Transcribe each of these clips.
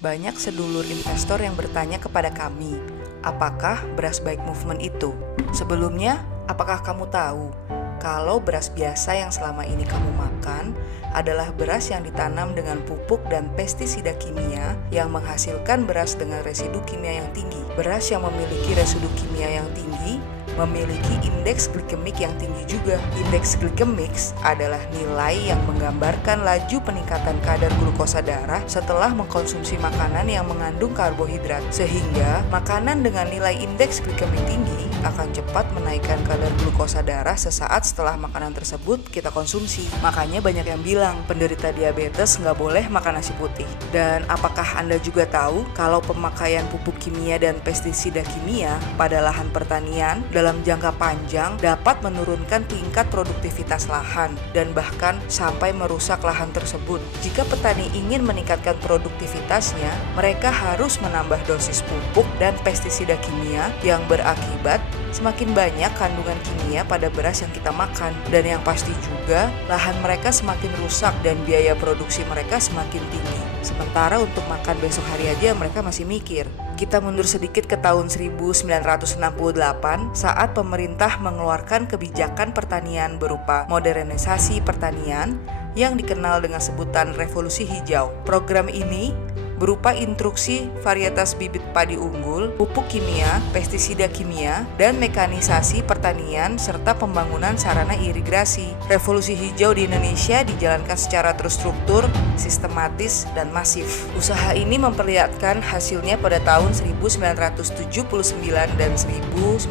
Banyak sedulur investor yang bertanya kepada kami, apakah beras baik movement itu? Sebelumnya, apakah kamu tahu kalau beras biasa yang selama ini kamu makan adalah beras yang ditanam dengan pupuk dan pestisida kimia yang menghasilkan beras dengan residu kimia yang tinggi. Beras yang memiliki residu kimia yang tinggi memiliki indeks glikemik yang tinggi juga. Indeks glikemik adalah nilai yang menggambarkan laju peningkatan kadar glukosa darah setelah mengkonsumsi makanan yang mengandung karbohidrat. Sehingga makanan dengan nilai indeks glikemik tinggi akan cepat menaikkan kadar glukosa darah sesaat setelah makanan tersebut kita konsumsi. Makanya banyak yang bilang penderita diabetes nggak boleh makan nasi putih. Dan apakah Anda juga tahu kalau pemakaian pupuk kimia dan pestisida kimia pada lahan pertanian dalam jangka panjang dapat menurunkan tingkat produktivitas lahan dan bahkan sampai merusak lahan tersebut. Jika petani ingin meningkatkan produktivitasnya, mereka harus menambah dosis pupuk dan pestisida kimia yang berakibat semakin banyak kandungan kimia pada beras yang kita makan. Dan yang pasti juga, lahan mereka semakin rusak dan biaya produksi mereka semakin tinggi. Sementara untuk makan besok hari aja mereka masih mikir. Kita mundur sedikit ke tahun 1968 saat pemerintah mengeluarkan kebijakan pertanian berupa modernisasi pertanian yang dikenal dengan sebutan Revolusi Hijau. Program ini berupa instruksi varietas bibit padi unggul, pupuk kimia, pestisida kimia, dan mekanisasi pertanian serta pembangunan sarana irigasi. Revolusi hijau di Indonesia dijalankan secara terstruktur, sistematis, dan masif. Usaha ini memperlihatkan hasilnya pada tahun 1979 dan 1985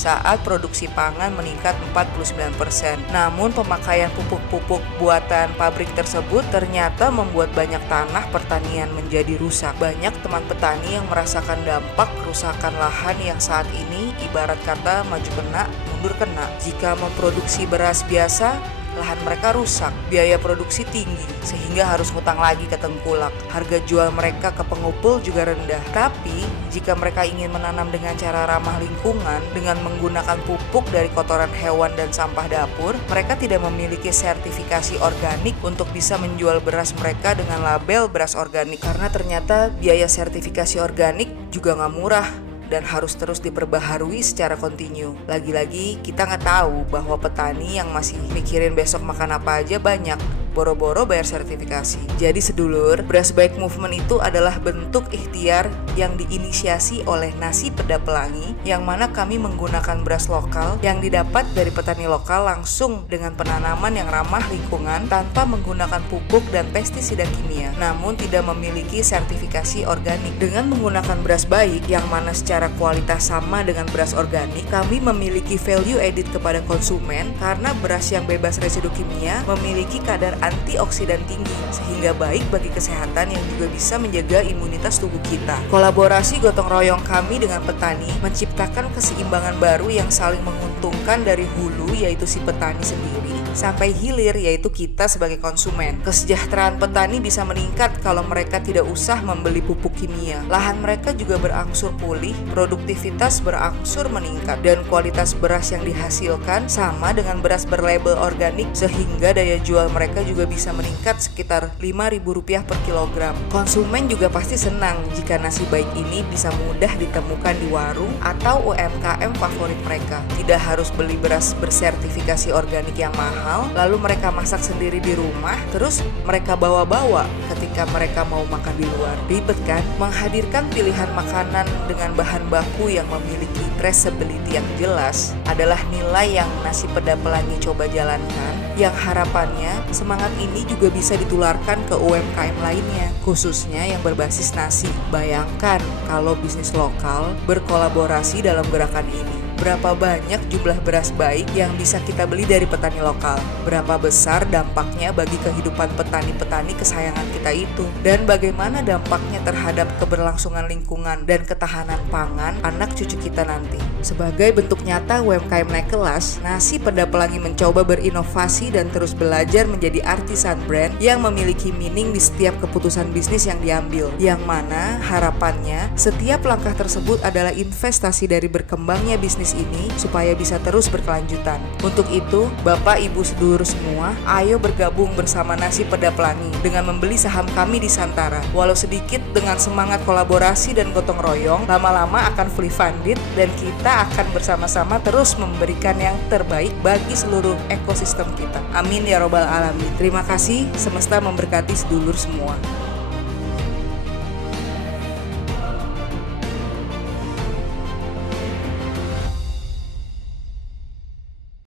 saat produksi pangan meningkat 49%. Namun pemakaian pupuk-pupuk buatan pabrik tersebut ternyata membuat banyak tanah pertanian menjadi rusak. Banyak teman petani yang merasakan dampak kerusakan lahan yang saat ini ibarat kata maju kena, mundur kena. Jika memproduksi beras biasa, lahan mereka rusak, biaya produksi tinggi, sehingga harus ngutang lagi ke tengkulak. Harga jual mereka ke pengupul juga rendah. Tapi, jika mereka ingin menanam dengan cara ramah lingkungan, dengan menggunakan pupuk dari kotoran hewan dan sampah dapur, mereka tidak memiliki sertifikasi organik untuk bisa menjual beras mereka dengan label beras organik. Karena ternyata biaya sertifikasi organik juga nggak murah dan harus terus diperbaharui secara kontinu. Lagi-lagi kita nggak tahu bahwa petani yang masih mikirin besok makan apa aja banyak, boro-boro bayar sertifikasi. Jadi sedulur, beras baik movement itu adalah bentuk ikhtiar yang diinisiasi oleh Nasi Peda Pelangi, yang mana kami menggunakan beras lokal yang didapat dari petani lokal langsung dengan penanaman yang ramah lingkungan tanpa menggunakan pupuk dan pestisida kimia, namun tidak memiliki sertifikasi organik. Dengan menggunakan beras baik yang mana secara kualitas sama dengan beras organik, kami memiliki value added kepada konsumen karena beras yang bebas residu kimia memiliki kadar antioksidan tinggi sehingga baik bagi kesehatan yang juga bisa menjaga imunitas tubuh kita. Kolaborasi gotong royong kami dengan petani menciptakan keseimbangan baru yang saling menguntungkan dari hulu yaitu si petani sendiri sampai hilir yaitu kita sebagai konsumen. Kesejahteraan petani bisa meningkat kalau mereka tidak usah membeli pupuk kimia. Lahan mereka juga berangsur pulih, produktivitas berangsur meningkat, dan kualitas beras yang dihasilkan sama dengan beras berlabel organik sehingga daya jual mereka juga bisa meningkat sekitar Rp5.000 per kilogram. Konsumen juga pasti senang jika nasi baik ini bisa mudah ditemukan di warung atau UMKM favorit mereka. Tidak harus beli beras bersertifikasi organik yang mahal, lalu mereka masak sendiri di rumah, terus mereka bawa-bawa ketika mereka mau makan di luar. Ribet kan? Menghadirkan pilihan makanan dengan bahan baku yang memiliki traceability yang jelas adalah nilai yang Nasi Peda Pelangi coba jalankan, yang harapannya semangat ini juga bisa ditularkan ke UMKM lainnya, khususnya yang berbasis nasi. Bayangkan kalau bisnis lokal berkolaborasi dalam gerakan ini. Berapa banyak jumlah beras baik yang bisa kita beli dari petani lokal? Berapa besar dampaknya bagi kehidupan petani-petani kesayangan kita itu? Dan bagaimana dampaknya terhadap keberlangsungan lingkungan dan ketahanan pangan anak cucu kita nanti? Sebagai bentuk nyata UMKM naik kelas, Nasi Peda Pelangi mencoba berinovasi dan terus belajar menjadi artisan brand yang memiliki meaning di setiap keputusan bisnis yang diambil. Yang mana harapannya setiap langkah tersebut adalah investasi dari berkembangnya bisnis bisnis ini supaya bisa terus berkelanjutan. Untuk itu, Bapak Ibu sedulur semua, ayo bergabung bersama Nasi Peda Pelangi dengan membeli saham kami di Santara. Walau sedikit, dengan semangat kolaborasi dan gotong royong, lama-lama akan fully funded dan kita akan bersama-sama terus memberikan yang terbaik bagi seluruh ekosistem kita. Amin ya robbal alamin. Terima kasih, semesta memberkati sedulur semua.